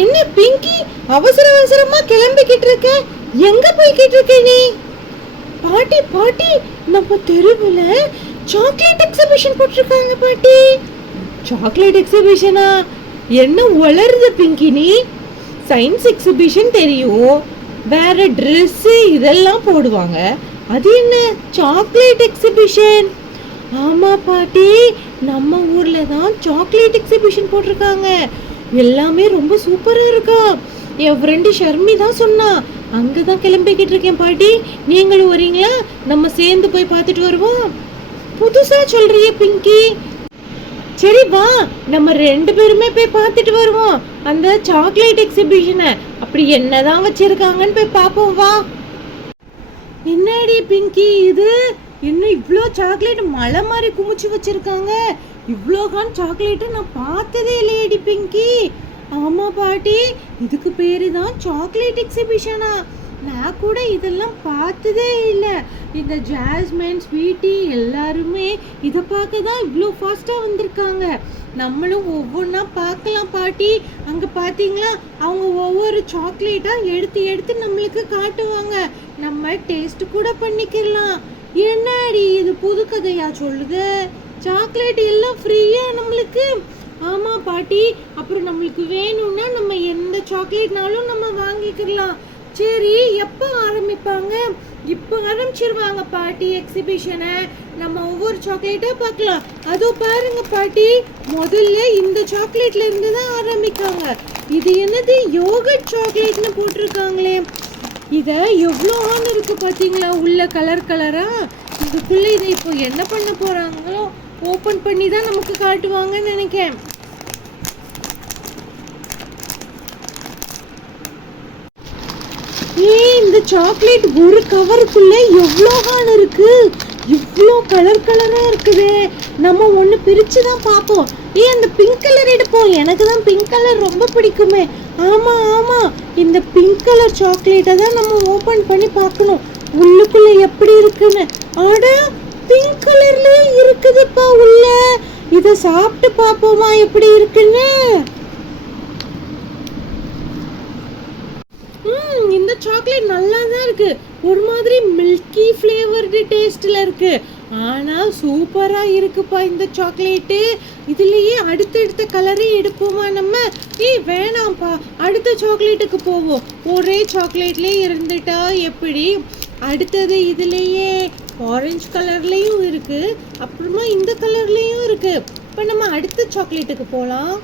என்ன பிங்கி, அவசர அவசரமா கிளம்பிக்கிட்டு இருக்க? எங்க போய்கிட்டு இருக்க நீ? பாட்டி பாட்டி, நம்ம தெருவுல சாக்லேட் எக்ஸிபிஷன் போட்டிருக்காங்க பாட்டி. சாக்லேட் எக்ஸிபிஷனா? என்ன வளருது பிங்கி நீ? சயின்ஸ் எக்ஸிபிஷன் தெரியும், வேற ட்ரெஸ் இதெல்லாம் போடுவாங்க. அது என்ன சாக்லேட் எக்ஸிபிஷன்? ஆமா பாட்டி, நம்ம ஊர்ல தான் சாக்லேட் எக்ஸிபிஷன் போட்டிருக்காங்க. எல்லாமே ரொம்ப சூப்பரா இருக்கா. என் ஃப்ரெண்டு ஷர்மி தான் சொன்னா. அங்கதான் கிளம்பிக்கிட்டு இருக்கேன் பாட்டி. நீங்களும் வரீங்களா? நம்ம சேர்ந்து போய் பார்த்துட்டு வருவோம். புதுசா சொல்றியே பிங்கி. சரி வா, நம்ம 2 பேருமே போய் பார்த்துட்டு வருவோம் அந்த சாக்லேட் எக்ஸிபிஷனை. அப்படி என்னதான் வச்சிருக்காங்கன்னு போய் பார்ப்போம் வா. என்னடி பிங்கி இது? என்ன இவ்வளோ சாக்லேட் மலை மாதிரி குமிச்சு வச்சிருக்காங்க? இவ்வளோகான் சாக்லேட்டு நான் பார்த்ததே இல்லையடி பிங்கி. ஆமா பாட்டி, இதுக்கு பேரு தான் சாக்லேட் எக்ஸிபிஷனா? நான் கூட இதெல்லாம் பார்த்ததே இல்லை. இந்த ஜாஸ்மின், ஸ்வீட்டி எல்லாருமே இதை பார்க்க தான் இவ்வளோ ஃபாஸ்ட்டாக வந்திருக்காங்க. நம்மளும் ஒவ்வொன்றா பார்க்கலாம் பாட்டி. அங்கே பார்த்தீங்களா, அவங்க ஒவ்வொரு சாக்லேட்டாக எடுத்து எடுத்து நம்மளுக்கு காட்டுவாங்க. நம்ம டேஸ்ட் கூட பண்ணிக்கலாம். என்னடி இது புது கதையா சொல்லுது? சாக்லேட் எல்லாம் ஃப்ரீயா நம்மளுக்கு? ஆமா பாட்டி, அப்புறம் நம்மளுக்கு வேணும்னா நம்ம எந்த சாக்லேட்னாலும் நம்ம வாங்கிக்கலாம். சரி, எப்போ ஆரம்பிப்பாங்க? இப்போ ஆரம்பிச்சிருவாங்க பாட்டி எக்ஸிபிஷனை. நம்ம ஒவ்வொரு சாக்லேட்டா பார்க்கலாம். அதோ பாருங்க பாட்டி, முதல்ல இந்த சாக்லேட்ல இருந்து தான் ஆரம்பிக்காங்க. இது என்னது யோகர்ட் சாக்லேட்னு போட்டிருக்காங்களே. இத எவ்வளோ ஆன் இருக்கு பாத்தீங்களா, உள்ள கலர் கலரா. இதுக்குள்ள இதை இப்போ என்ன பண்ண போறாங்களோ ஓபன் பண்ணி தான் நமக்கு காட்டுவாங்கன்னு நினைக்கிறேன். இந்த சாக்லேட் ஒரு கவருக்குள்ள எவ்வளோகான் இருக்கு, இவ்வளோ கலர் கலரா இருக்குதே. நம்ம ஒன்று பிரிச்சு தான் பார்ப்போம். அந்த பிங்க் கலர் எடுப்போம், எனக்கு தான் பிங்க் கலர் ரொம்ப பிடிக்குமே. ஆமா ஆமா, இந்த பிங்க் கலர் சாக்லேட்டை தான் நம்ம ஓபன் பண்ணி பார்க்கணும் உள்ளுக்குள்ள எப்படி இருக்குன்னு. ஆட, பிங்க் கலர்லயே இருக்குதுப்பா உள்ள. இதை சாப்பிட்டு பார்ப்போமா எப்படி இருக்குன்னு. இந்த சாக்லேட் நல்லா தான் இருக்கு. ஒரு மாதிரி மில்கி ஃப்ளேவர்டு டேஸ்ட்ல இருக்கு. ஆனா சூப்பரா இருக்குப்பா இந்த சாக்லேட்டு. இதுலயே அடுத்தடுத்த கலரே எடுப்போமா நம்ம? வேணாம்ப்பா, அடுத்த சாக்லேட்டுக்கு போவோம். ஒரே சாக்லேட்லயே இருந்துட்டா எப்படி? அடுத்தது இதுலயே ஆரஞ்சு கலர்லயும் இருக்கு, அப்புறமா இந்த கலர்லயும் இருக்கு. இப்ப நம்ம அடுத்த சாக்லேட்டுக்கு போலாம்.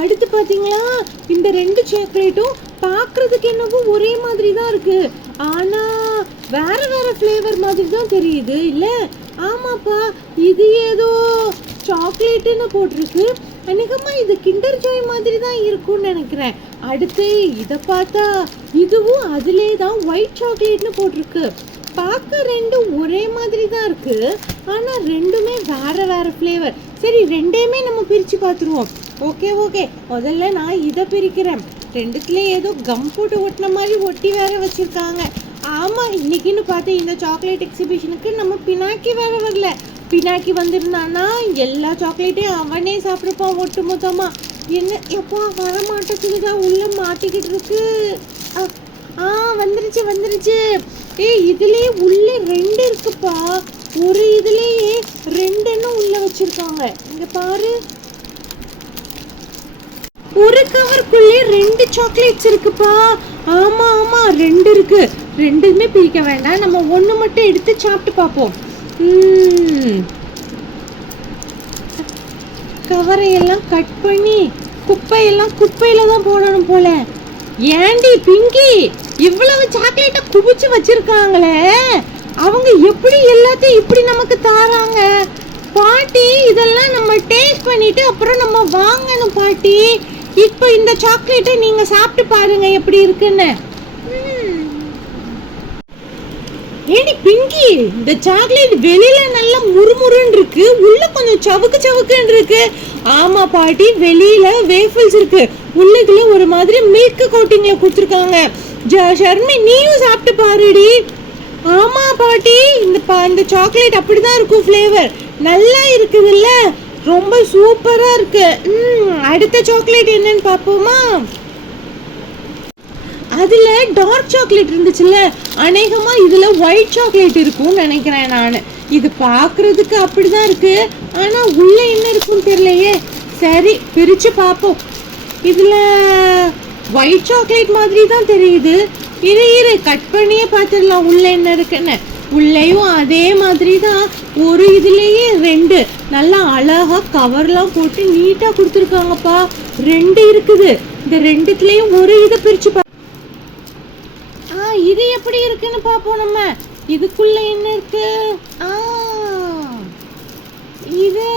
அடுத்து பாத்தீங்களா, இந்த 2 சாக்லேட்டும் பாக்குறதுக்கு என்னவோ ஒரே மாதிரி தான் இருக்கு. ஆனா வேற வேற ஃப்ளேவர் மாதிரி தான் தெரியுது இல்ல? ஆமாப்பா, இது ஏதோ சாக்லேட்னு போட்டிருக்கு. அன்னைக்கமா இது கிண்டர் ஜாய் மாதிரி தான் இருக்கும்னு நினைக்கிறேன். அடுத்து இதை பார்த்தா இதுவும் அதிலே தான் ஒயிட் சாக்லேட்னு போட்டிருக்கு. பார்க்க 2ம் ஒரே மாதிரி தான் இருக்கு, ஆனா 2மே வேற வேற ஃப்ளேவர். சரி, 2மே நம்ம பிரிச்சு பார்த்துருவோம். ஓகே ஓகே, முதல்ல நான் இதை பிரிக்கிறேன். 2த்துல ஏதோ கம் போட்டு ஒட்டின மாதிரி ஒட்டி வேற வச்சிருக்காங்க. ஆமா, இன்னைக்குன்னு பார்த்து இந்த சாக்லேட் எக்ஸிபிஷனுக்கு நம்ம பினாக்கி வேற வரல. பினாக்கி வந்திருந்தானா எல்லா சாக்லேட்டையும் அவனே சாப்பிட்ருப்பான் ஒட்டு மொத்தமா. என்ன எப்போ வர மாட்டேங்குதுதான், உள்ள மாட்டிக்கிட்டு இருக்கு. வந்துருச்சு வந்துருச்சு. இதுலயே உள்ள 2 இருக்குப்பா. ஒரு இதுலயே 2 உள்ள வச்சிருக்காங்க. இங்க பாரு, ஒரு கவருக்குள்ளே 2 சாக்லேட்ஸ் இருக்குப்பா. ஆமா ஆமா, 2 இருக்கு. 2மே பிரிக்க வேண்டாம், நம்ம ஒண்ணு மட்டும் எடுத்து சாப்பிட்டு பார்ப்போம். கவரை எல்லாம் கட் பண்ணி குப்பையெல்லாம் குப்பையில தான் போடணும் போல. ஏண்டி பிங்கி, இவ்வளவு சாக்லேட்டை குவிச்சு வச்சிருக்காங்களே, அவங்க எப்படி எல்லாத்தையும் இப்படி நமக்கு தாராங்க? பாட்டி, இதெல்லாம் நம்ம டேஸ்ட் பண்ணிட்டு அப்புறம் நம்ம வாங்கணும் பாட்டி. இப்போ இந்த சாக்லேட்டை நீங்க சாப்பிட்டு பாருங்க எப்படி இருக்குன்னு. ஏடி பிங்கி, இந்த சாக்லேட் வெளியில நல்லா முறுமுறுன்னு இருக்கு, உள்ள கொஞ்சம் சவுக்கு சவுக்குன்னு இருக்கு. ஆமா பாட்டி, வெளியில வேஃபிள்ஸ் இருக்கு, உள்ளதுல ஒரு மாதிரி மில்க் கோட்டிங்ல கொடுத்துருக்காங்க. ஷர்மி, நீயும் சாப்பிட்டு பாருடி. ஆமா பாட்டி, இந்த சாக்லேட் அப்படிதான் இருக்கும் ஃப்ளேவர். நல்லா இருக்குதுல்ல? ரொம்ப சூப்பரா இருக்கு. அடுத்த சாக்லேட் என்னன்னு பாப்போமா? அதுல டார்க் சாக்லேட் இருந்துச்சுல்ல, அநேகமா இதுல ஒயிட் சாக்லேட் இருக்கும்னு நினைக்கிறேன் நான். இது பாக்குறதுக்கு அப்படிதான் இருக்கு, ஆனா உள்ள என்ன இருக்குன்னு தெரியலையே. சரி, பிரிச்சு பாப்போம். இதுல ஒயிட் சாக்லேட் மாதிரி தான் தெரியுது. இரு கட் பண்ணியே பார்த்துடலாம் உள்ள என்ன இருக்குன்னு. உள்ளேயும் அதே மாதிரி தான். ஒரு இதுலயே 2 நல்லா அழகா கவர்லாம் போட்டு நீட்டா கொடுத்துருக்காங்கப்பா. 2 இருக்குது. இந்த 2த்துலயும் ஒரு இதை பிரிச்சு இது எப்படி இருக்குன்னு பாப்போம் நம்ம. இதுக்குள்ள என்ன இருக்கு? இது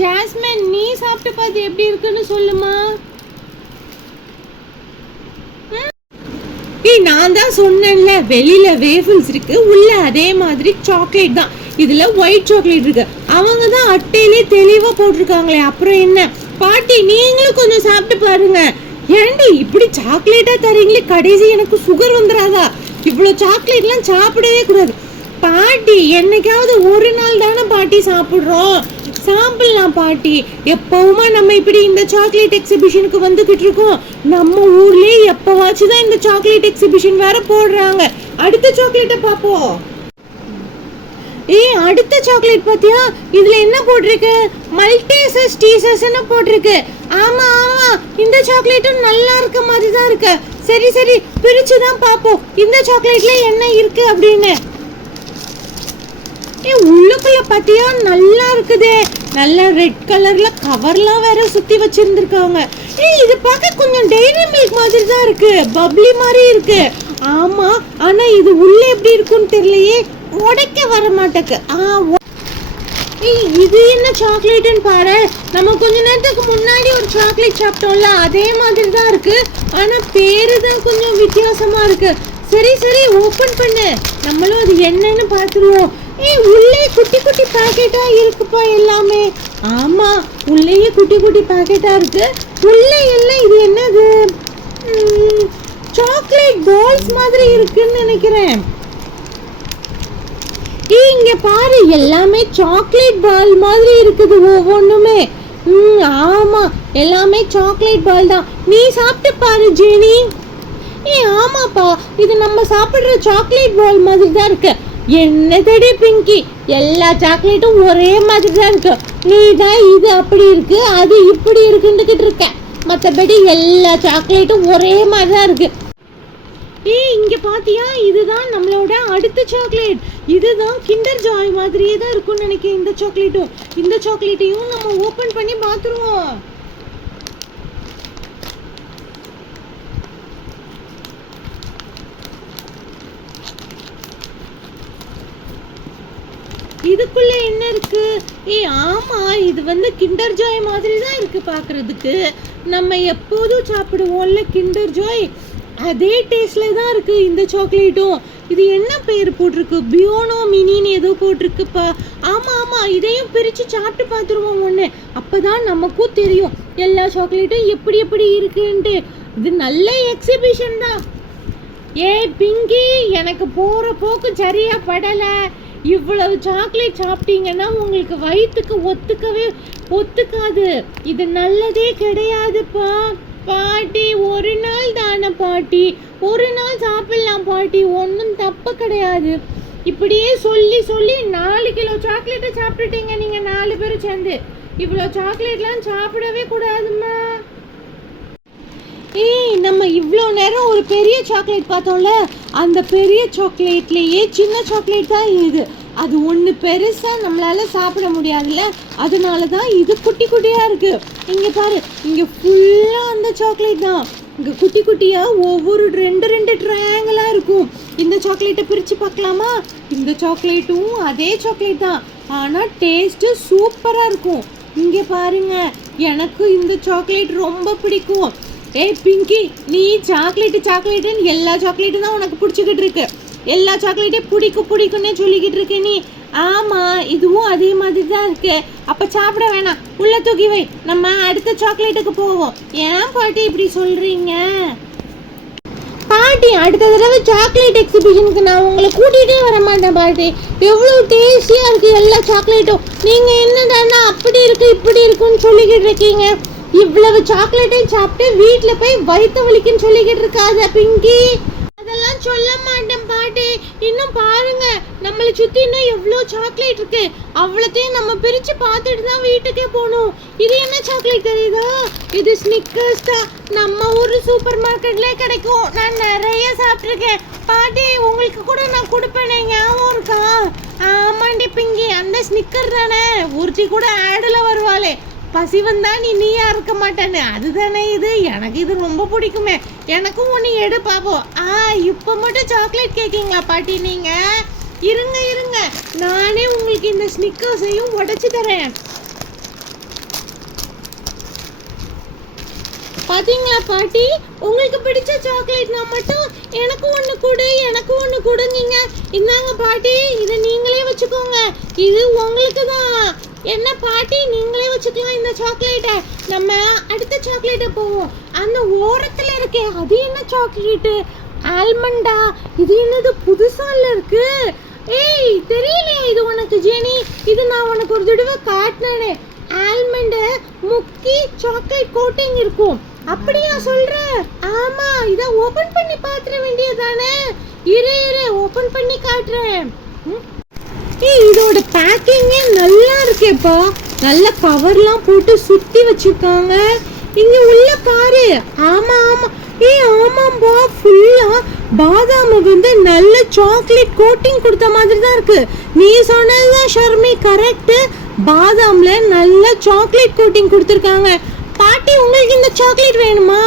ஜாஸ்மின், நீ சாப்பிட்டு பார்த்து எப்படி இருக்குன்னு சொல்லுமா. நான் தான் சொன்னேன்ல, வெளியில வேஃபிள்ஸ் இருக்கு, உள்ள அதே மாதிரி சாக்லேட் தான். இதுல ஒயிட் சாக்லேட் இருக்கு. அவங்க தான் அட்டையிலே தெளிவா போட்டிருக்காங்களே, அப்புறம் என்ன. பாட்டி, நீங்களும் கொஞ்சம் சாப்பிட்டு பாருங்க. ஏண்டி இப்படி சாக்லேட்டா தரீங்களே, கடைசி எனக்கு சுகர் வந்துடாதா? இவ்வளவு சாக்லேட்லாம் சாப்பிடவே கூடாது பாட்டி. என்னைக்காவது ஒரு நாள் தானே பாட்டி சாப்பிடுறோம், சாப்பிடலாம் பாட்டி. எப்பவுமா நம்ம இப்படி இந்த சாக்லேட் எக்ஸிபிஷனுக்கு வந்துகிட்டு இருக்கோம். நம்ம ஊர்லயே எப்பவாச்சும் தான் இந்த சாக்லேட் எக்ஸிபிஷன் வேற போடுறாங்க. அடுத்த சாக்லேட்டை பாப்போம். அடுத்த சாக்லேட் பாத்தியா? இதுல என்ன போட்டிருக்கு? மல்டிசஸ் டீசஸ்ன்னு போட்டிருக்கு. ஆமா ஆமா, இந்த சாக்லேட்டும் நல்லா இருக்க மாதிரி தான் இருக்கு. சரி சரி, பிரிச்சுதான் பாப்போம் இந்த சாக்லேட்ல என்ன இருக்கு அப்படின்னு. உள்ளுக்குள்ள பாத்தியா நல்லா இருக்குதே. நல்ல ரெட் கலர்ல கவர்லாம் வேற சுத்தி வச்சிருந்திருக்காங்க. இது பார்க்க கொஞ்சம் டெய்ரி மில்க் மாதிரி தான் இருக்கு, பப்ளி மாதிரி இருக்கு. ஆமா, ஆனா இது உள்ள எப்படி இருக்குன்னு தெரியலையே, உடைக்க வர மாட்டேக்கு. இது என்ன சாக்லேட்னு பாரு. நம்ம கொஞ்ச நேரத்துக்கு முன்னாடி ஒரு சாக்லேட் சாப்பிட்டோம்ல, அதே மாதிரி தான் இருக்கு. ஆனா பேரு தான் கொஞ்சம் வித்தியாசமா இருக்கு. சரி சரி, ஓபன் பண்ணு, நம்மளும் அது என்னன்னு பார்த்துருவோம். உள்ளே குட்டி குட்டி பாக்கெட்டா இருக்குப்பா எல்லாமே. ஆமா, உள்ளேயே குட்டி குட்டி பாக்கெட்டா இருக்கு. உள்ளே எல்லாம் இது என்னது? சாக்லேட் பால்ஸ் மாதிரி இருக்குன்னு நினைக்கிறேன். இங்க பாரு, எல்லாமே சாக்லேட் பால் மாதிரி இருக்குது ஒவ்வொன்றுமே. ஆமா, எல்லாமே சாக்லேட் பால் தான். நீ சாப்பிட்டு பாரு ஜெனி. ஆமாப்பா, இது நம்ம சாப்பிடுற சாக்லேட் பால் மாதிரி தான் இருக்கு. என்ன தடி பிங்கி, எல்லா சாக்லேட்டும் ஒரே மாதிரி தான் இருக்கு. நீ தான் இது அப்படி இருக்கு, அது இப்படி இருக்குன்னுக்கிட்டு இருக்க. மற்றபடி எல்லா சாக்லேட்டும் ஒரே மாதிரி தான் இருக்கு. இங்க பாத்தியா, இதுதான் நம்மளோட அடுத்த சாக்லேட். இதுதான் கிண்டர் ஜாய் மாதிரியே தான் இருக்கும்னு நினைக்கிறேன். இந்த சாக்லேட்டும், இந்த சாக்லேட்டையும் நம்ம ஓபன் பண்ணி பார்த்துருவோம். இதுக்குள்ள என்ன இருக்கு? ஆமா, இது வந்து கிண்டர் ஜாய் மாதிரி தான் இருக்கு பாக்குறதுக்கு. நம்ம எப்போதும் சாப்பிடுவோம்ல கிண்டர் ஜாய், அதே டேஸ்ட்ல தான் இருக்கு இந்த சாக்லேட்டும். இது என்ன பேர் போட்டிருக்கு? பியோனோ மினின்னு ஏதோ போட்டிருக்குப்பா. ஆமா ஆமா, இதையும் பிரிச்சு சாப்பிட்டு பார்த்துருவோம் ஒண்ணு. அப்பதான் நமக்கும் தெரியும் எல்லா சாக்லேட்டும் எப்படி எப்படி இருக்குன்ட்டு. இது நல்ல எக்ஸிபிஷன் தான். பிங்கி, எனக்கு போற போக்கு சரியா படல. இவ்வளவு சாக்லேட் சாப்பிட்டீங்கன்னா உங்களுக்கு வயிற்றுக்கு ஒத்துக்காது. இது நல்லதே கிடையாதுப்பா. பாட்டி, ஒரு நாள் தானே பாட்டி, ஒரு நாள் சாப்பிடலாம் பாட்டி, ஒன்றும் தப்பு கிடையாது. இப்படியே சொல்லி சொல்லி 4 கிலோ சாக்லேட்டை சாப்பிட்டுட்டீங்க நீங்க 4 பேரும் சேர்ந்து. இவ்வளோ சாக்லேட்லாம் சாப்பிடவே கூடாதுமா. நம்ம இவ்வளோ நேரம் ஒரு பெரிய சாக்லேட் பார்த்தோம்ல, அந்த பெரிய சாக்லேட்லேயே சின்ன சாக்லேட் தான் இது. அது ஒன்று பெருசாக நம்மளால சாப்பிட முடியாதுல்ல, அதனால தான் இது குட்டி குட்டியாக இருக்கு. இங்கே பாரு, இங்கே ஃபுல்லாக அந்த சாக்லேட் தான். இங்கே குட்டி குட்டியாக ஒவ்வொரு 2 ட்ரையாங்கிளாக இருக்கும். இந்த சாக்லேட்டை பிரித்து பார்க்கலாமா? இந்த சாக்லேட்டும் அதே சாக்லேட் தான், ஆனால் டேஸ்ட்டு சூப்பராக இருக்கும். இங்கே பாருங்க, எனக்கு இந்த சாக்லேட் ரொம்ப பிடிக்கும். பிங்கி, நீ சாக்லேட்டுன்னு எல்லா சாக்லேட்டும் தான் உனக்கு பிடிச்சிக்கிட்டு இருக்கு. எல்லா சாக்லேட்டையும் பிடிக்கும்னே சொல்லிக்கிட்டு இருக்க நீ. ஆமா, இதுவும் அதே மாதிரி தான் இருக்கு. அப்ப சாப்பிட வேணாம், உள்ள தூக்கி வை, நம்ம அடுத்த சாக்லேட்டுக்கு போவோம். ஏன் பாட்டி இப்படி சொல்றீங்க? பாட்டி அடுத்த தடவை சாக்லேட் எக்ஸிபிஷனுக்கு நான் உங்களை கூட்டிகிட்டே வர மாட்டேன் பாட்டி. எவ்வளோ டேஸ்டியாக இருக்குது எல்லா சாக்லேட்டும். நீங்கள் என்னடான்னா அப்படி இருக்கு இப்படி இருக்குன்னு சொல்லிக்கிட்டு இருக்கீங்க. இவ்வளவு சாக்லேட்டையும் சாப்பிட்டு வீட்டில் போய் வயிற்று வலிக்குன்னு சொல்லிக்கிட்டு இருக்காத பிங்கி. அதெல்லாம் சொல்ல மாட்டேன் பாட்டி. இன்னும் பாருங்க, நம்மளை சுற்றி இன்னும் எவ்வளோ சாக்லேட் இருக்கு. அவ்வளோத்தையும் நம்ம பிரித்து பார்த்துட்டு தான் வீட்டுக்கே போகணும். இது என்ன சாக்லேட் தெரியுதா? இது ஸ்னிக்கர்ஸ் தான். நம்ம ஊர் சூப்பர் மார்க்கெட்ல கிடைக்கும். நான் நிறைய சாப்பிட்ருக்கேன் பாட்டி. உங்களுக்கு கூட நான் கொடுப்பேனே, ஞாபகம் இருக்கா? ஆமாண்டி பிங்கி, அந்த ஸ்னிக்கர் தானே ஒருத்தி கூட ஆடில் வருவாளே, பசி வந்தா நீயா இருக்க மாட்டேன்னு, அதுதானே இது. எனக்கு இது ரொம்ப பிடிக்குமே. எனக்கும் ஒன்று எடு பாப்போம். இப்போ மட்டும் சாக்லேட் கேட்கீங்களா பாட்டி நீங்க? இருங்க நானே உங்களுக்கு இந்த ஸ்னிக்கர்ஸையும் உடைச்சு தரேன். பாத்தீங்களா பாட்டி, உங்களுக்கு பிடிச்ச சாக்லேட்னா மட்டும் எனக்கு ஒன்று கொடுங்க. இந்தாங்க பாட்டி, இதை நீங்களே வச்சுக்கோங்க. இது உங்களுக்கு தான். என்ன பாட்டி, நீங்களே வச்சுக்கலாம் இந்த சாக்லேட்டை. நம்ம அடுத்த சாக்லேட்டை போவோம். அந்த ஓரத்துல இருக்கே அது என்ன சாக்லேட்டு? ஆல்மண்டா. இது என்னது புதுசால இருக்கு? ஏய் தெரியலையா இது உனக்கு ஜெனி? இது நான் உனக்கு ஒரு தடவை காட்டினேனே. ஆல்மண்ட் முக்கி சாக்லேட் கோட்டிங் இருக்கும். அப்படியா சொல்ற? ஆமா, இத ஓபன் பண்ணி பாத்துற வேண்டியதானே. இரு ஓபன் பண்ணி காட்டுறேன். இதோட பேக்கிங்கே நல்லா இருக்கேப்பா. நல்ல கவர்லாம் போட்டு சுத்தி வச்சிருக்காங்க. இங்க உள்ள பாரு. ஆமா ஆமாம்பா, ஃபுல்லா பாதாம் வந்து நல்ல சாக்லேட் கோட்டிங் கொடுத்த மாதிரி தான் இருக்கு. நீ சொன்னதுதான் ஷர்மி, கரெக்ட். பாதாம்ல நல்ல சாக்லேட் கோட்டிங் கொடுத்துருக்காங்க. பாட்டி, உங்களுக்கு இந்த சாக்லேட் வேணுமா?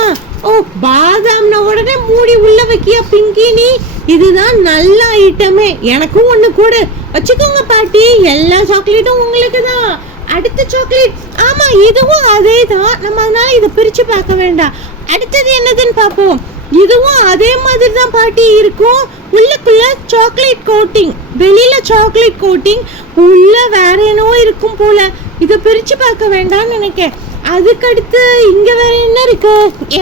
ஓ, பாதாம்னா உடனே மூடி உள்ள வைக்கியா பிங்கி நீ? இதுதான் நல்ல ஐட்டமே. எனக்கும் ஒண்ணு கூட வச்சுக்கோங்க பாட்டி. எல்லா சாக்லேட்டும் உங்களுக்கு தான். அடுத்த சாக்லேட், ஆமா இதுவும் அதே தான். நம்ம அதனால இதை பிரிச்சு பார்க்க வேண்டாம். அடுத்தது என்னதுன்னு பார்ப்போம். இதுவும் அதே மாதிரி தான் பாட்டி இருக்கும். உள்ளுக்குள்ள சாக்லேட் கோட்டிங், வெளியில சாக்லேட் கோட்டிங், உள்ள வேற என்னவோ இருக்கும் போல. இதை பிரிச்சு பார்க்க வேண்டாம்னு நினைக்கிறேன். அதுக்கடுத்து இங்க வேற என்ன இருக்கு?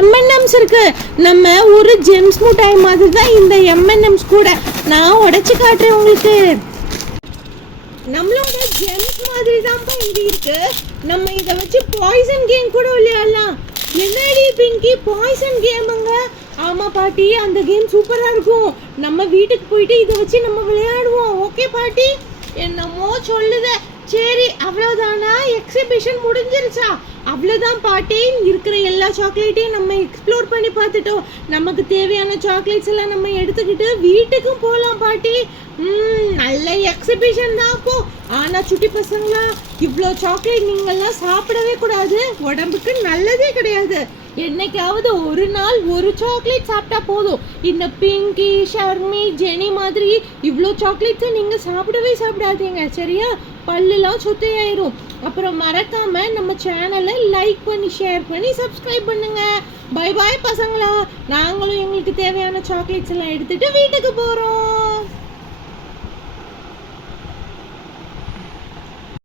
M&M's இருக்கு. நம்ம ஒரு ஜெம்ஸ் மிட்டாய் மாதிரி தான் இந்த M&M's கூட. நான் உடைச்சு காட்டுறேன் உங்களுக்கு. நம்மளோட ஜெம்ஸ் மாதிரி தான் இங்க இருக்கு. நம்ம இத வச்சு பாய்சன் கேம் கூட விளையாடலாம். என்னடி பிங்கி, பாய்சன் கேமுங்க? ஆமா பாட்டி, அந்த கேம் சூப்பரா இருக்கும். நம்ம வீட்டுக்கு போயிட்டு இதை வச்சு நம்ம விளையாடுவோம். ஓகே பாட்டி? என்னமோ சொல்லுத. சரி, அவ்வளவுதானா? எக்ஸிபிஷன் முடிஞ்சிருச்சா? அவ்வளவுதான் பாட்டி. இருக்கிற எல்லா சாக்லேட்டையும் நம்ம எக்ஸ்ப்ளோர் பண்ணி பார்த்துட்டோம். நமக்கு தேவையான சாக்லேட்ஸ் எல்லாம் நம்ம எடுத்துக்கிட்டு வீட்டுக்கும் போகலாம் பாட்டி. நல்ல எக்ஸிபிஷன் தான் அப்போ. ஆனா சுட்டி பசங்களா, இவ்வளோ சாக்லேட் நீங்கள்லாம் சாப்பிடவே கூடாது. உடம்புக்கு நல்லதே கிடையாது. என்னைக்காவது ஒரு நாள் ஒரு சாக்லேட் சாப்பிட்டா போதும். இந்த பிங்கி, ஷர்மி, ஜெனி மாதிரி இவ்வளோ சாக்லேட்ஸை நீங்க சாப்பிடாதீங்க, சரியா? பல்லுலாம் சுத்தையாயிரும். அப்புறம் மறக்காம நம்ம சேனலை லைக் பண்ணி, ஷேர் பண்ணி, சப்ஸ்கிரைப் பண்ணுங்க. பை பாய் பசங்களா. நாங்களும் எங்களுக்கு தேவையான சாக்லேட்ஸ் எல்லாம் எடுத்துட்டு வீட்டுக்கு போறோம்.